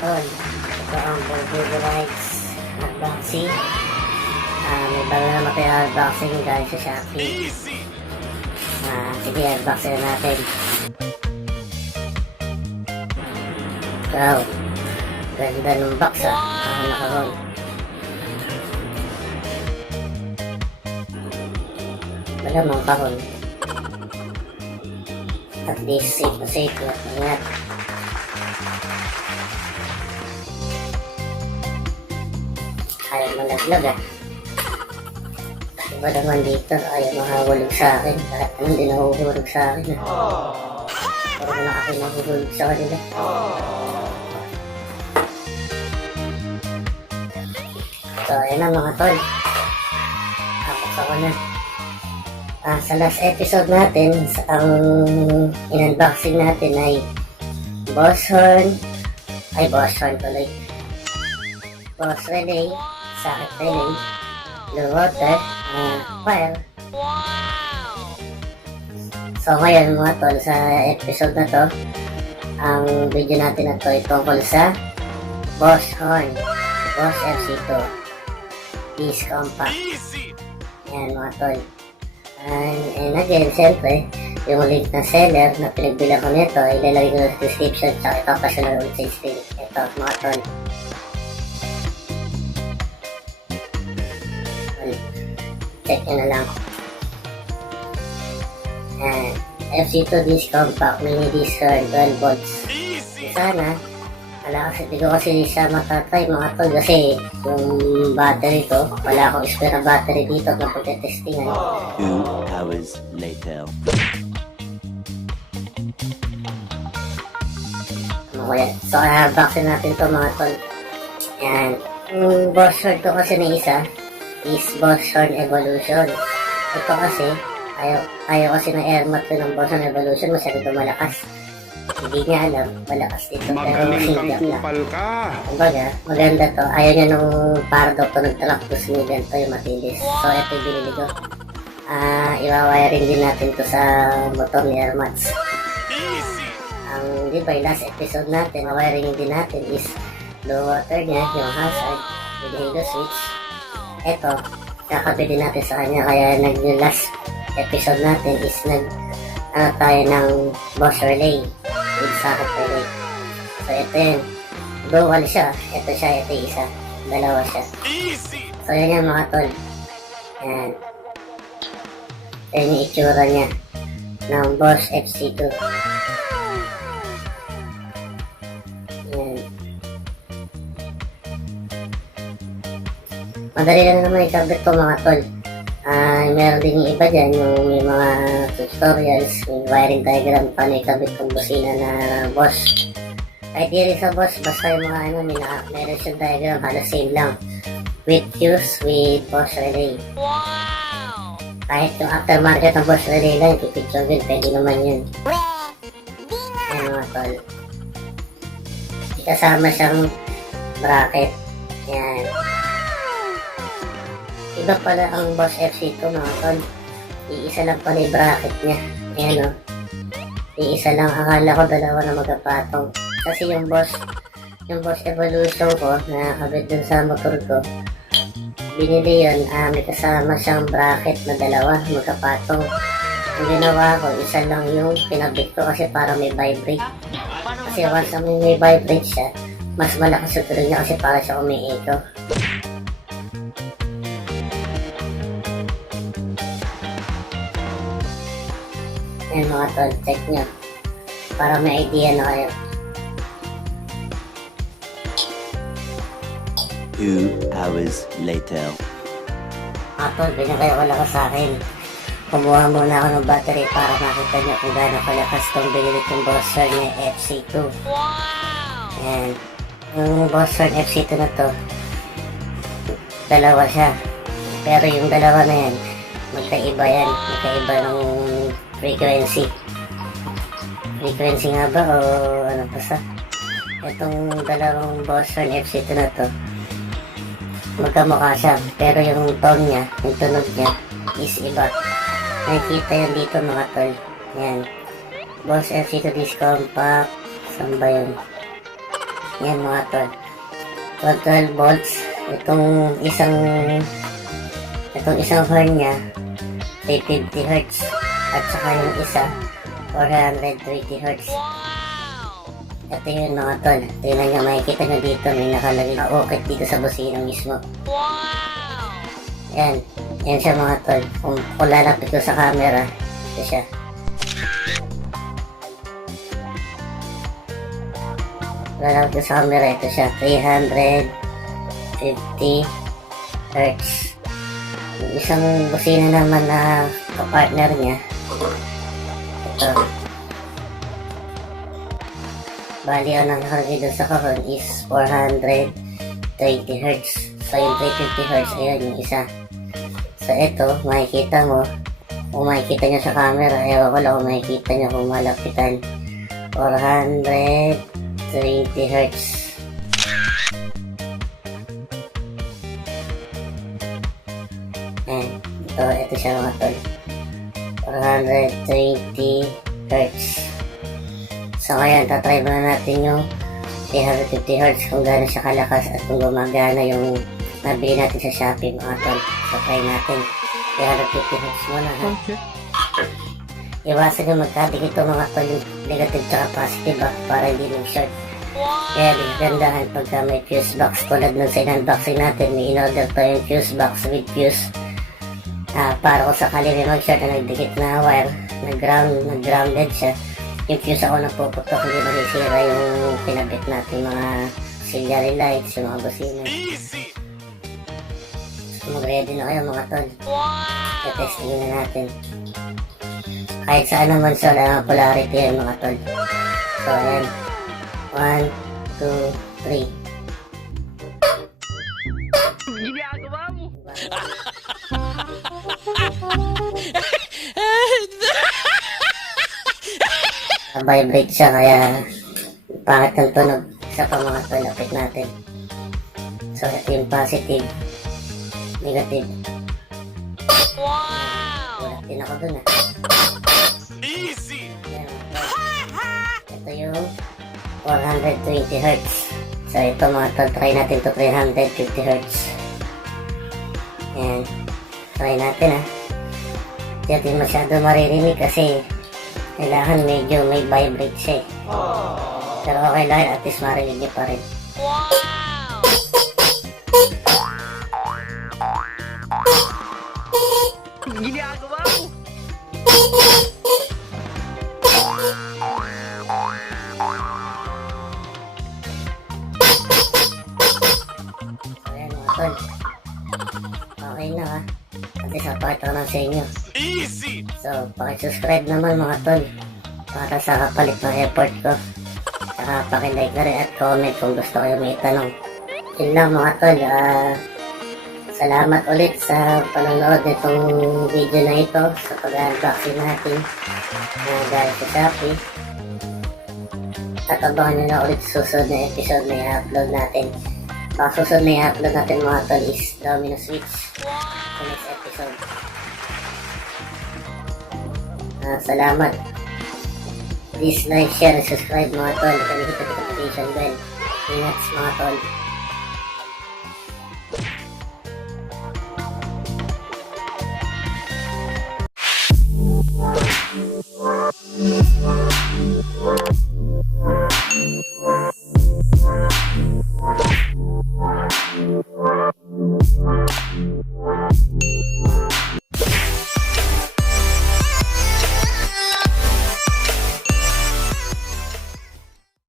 tol. Ito ang Burger Rights unboxing. May bago naman tayo unboxing galing sa Shopee. Sige, unboxing na natin. Wow, ganda ng box nakaroon. Malamang kahon. At least safe na safe. Ingat. Ayaw malaglag Iba naman dito, ayaw mahahulog sa akin. Kahit hindi nahuhulog sa akin. Pero na ako nahuhulog sa kanila. So, ayan na mga tol. Tapos ako na. Sa last episode natin, ang in-unboxing natin ay Bosch tuloy. Bosch relay, socket relay, low water, fire. So ngayon mga tol, sa episode na to, ang video natin na to ay tungkol sa Bosch horn, Bosch FC2 disc compact. Yan mga tol. And again, siyempre, yung link na seller na pinagbilang ko nito, ilalagay ko na sa description, tsaka ipapasya na ulit sa screen. Ito, mga tol. Check nyo na lang. FC2 disc compact, mini disc horn, 12 volts. Sana, di ko kasi siya matatry mga tol kasi yung battery ko, wala akong spare battery dito na pagka-testingan. 2 hours later. So, unboxing natin to mga tol. Yan. Yung Bosch horn ko kasi na isa is Bosch horn Evolution. Ito kasi, ayaw kasi ng air mat ko ng Bosch horn Evolution, masyado malakas. Hindi niya alam, malakas dito pero sinigap lang. Kumbaga, maganda to. Ayaw niya nung para daw to nagtalaktos niya ganito yung matilis. So, ito yung binili ko. Iwawiring din natin to sa motor ni Airmats. Di ba yung last episode natin, wiring din natin is low water niya, yung hazard, with halo switch. Ito, kakabili natin sa kanya. Kaya nag-last episode natin is tayo ng Bosch relay with socket relay. So ito yun, dual siya, ito yung isa, dalawa siya. So yun yung mga tol. Yan. Yan yung itsura niya ng Bosch FC2. Yan. Madali lang naman ikabit ko mga tol. Meron din yung iba dyan, yung may mga tutorials, yung wiring diagram, paano ikabit yung busina na Bosch. Kahit di rin sa Bosch, basta yung mga meron siyang diagram, halos same lang. With fuse, with Bosch relay. Kahit yung aftermarket ng Bosch relay lang, pipicture din, pwede naman yun. Ayan mga tol. Kasama siyang bracket. Ayan. Iba pala ang Bosch FC2 mga tol. Iisa lang pala yung bracket niya. Ayan o. Iisa lang. Akala ko dalawa na magkapatong. Kasi yung Bosch Evolution ko na nakakabit dun sa motor ko, binili yun. May kasama siyang bracket na dalawa magkapatong. Ang ginawa ko, isa lang yung pinabit ko kasi para may vibrate. Kasi once na may vibrate siya, mas malakas yung tuloy niya kasi para siya umi-echo. Ayan mga tol, check nyo para may idea na kayo. 2 hours later. Mga tol, binigay ko lang sa akin. Kumuha muna ako ng battery para makita nyo kung gaano kalakas itong binili kong Bosch horn na FC2. Ayan. Yung Bosch horn FC2 na to, dalawa siya. Pero yung dalawa na yan, magkaiba yan. Magkaiba ng frequency. Frequency nga ba o ano pa sa? Itong dalawang Bosch horn FC2 na to, magkamukha siya. Pero yung tone niya, yung tunog niya, is iba. Nakikita yan dito mga tol. Yan. Bosch FC2 disc compact. Saan ba yun? Yan mga tol. 12 volts. Itong isang horn niya 350 Hz. At saka yung isa 420 Hz. Ito yun mga tol. Tingnan nyo, makikita nyo dito may nakalagay na ukit dito sa busina mismo. Yan. Yan siya mga tol. Kung lalapit ko sa camera, ito siya. Lalapit ko sa camera, ito siya. 350 Hz. Yung isang busina naman na kapartner niya. Ito. Bali, ang nakalagay doon sa kahon is 420 Hz. So, yung 350 Hz, ayun yung isa. So, ito, makikita mo. Kung makikita nyo sa camera, ewan ko lang kung makikita nyo kung malapitan. 420 Hz. Ayan. Ito siya mga tol. 420 Hz. So ngayon, tatry muna natin yung 350 Hz kung gaano siya kalakas at kung gumagana yung nabili natin sa Shopee mga tol. So try natin 350 Hz muna ha. Okay. Iwasan yung magkadikit ito mga tol, yung negative tsaka positive para hindi mag-short. Kaya gandahan pagka may fuse box tulad nung sa in-unboxing natin, may in-order pa yung fuse box with fuse. Para kung sakali may mag-short na nagdikit na wire, nag-grounded siya, yung fuse ako napuputok, hindi masisira yung pinabit natin mga auxiliary lights, yung mga busina. So mag-ready na kayo mga tol. I-testingin na natin. Kahit saan naman sa lang polarity yan mga tol. So ayan. 1, 2, 3. Ginagawa mo! Vibrate siya kaya pangit ng tunog. Isa pa mga tol, lapit natin. So ito yung positive, negative. Wala din ako dun Easy! Ito yung 420 Hz. So ito mga tol, try natin to 350 Hz. Ayan. Try natin Hindi natin masyado maririnig kasi kailangan medyo may vibrate siya Pero okay lang, at least marinig niyo pa rin. Ginagawa mo! So ayan mga tol. Okay na At least napakita ko lang sa inyo. Easy! So, pakisubscribe naman mga tol para sa kapalit ng effort ko. Saka pakilike na rin at comment kung gusto kayo may tanong. Yun lang mga tol. Salamat ulit sa panonood nitong video na ito sa pag-unboxing natin galing sa Shopee. At abangan nyo na ulit sa susunod na episode na i-upload natin. Susunod na i-upload natin mga tol is Domino Switch sa next episode. Salamat. Please like, share, and subscribe mga tol. At hit the notification bell. Ingat mga tol.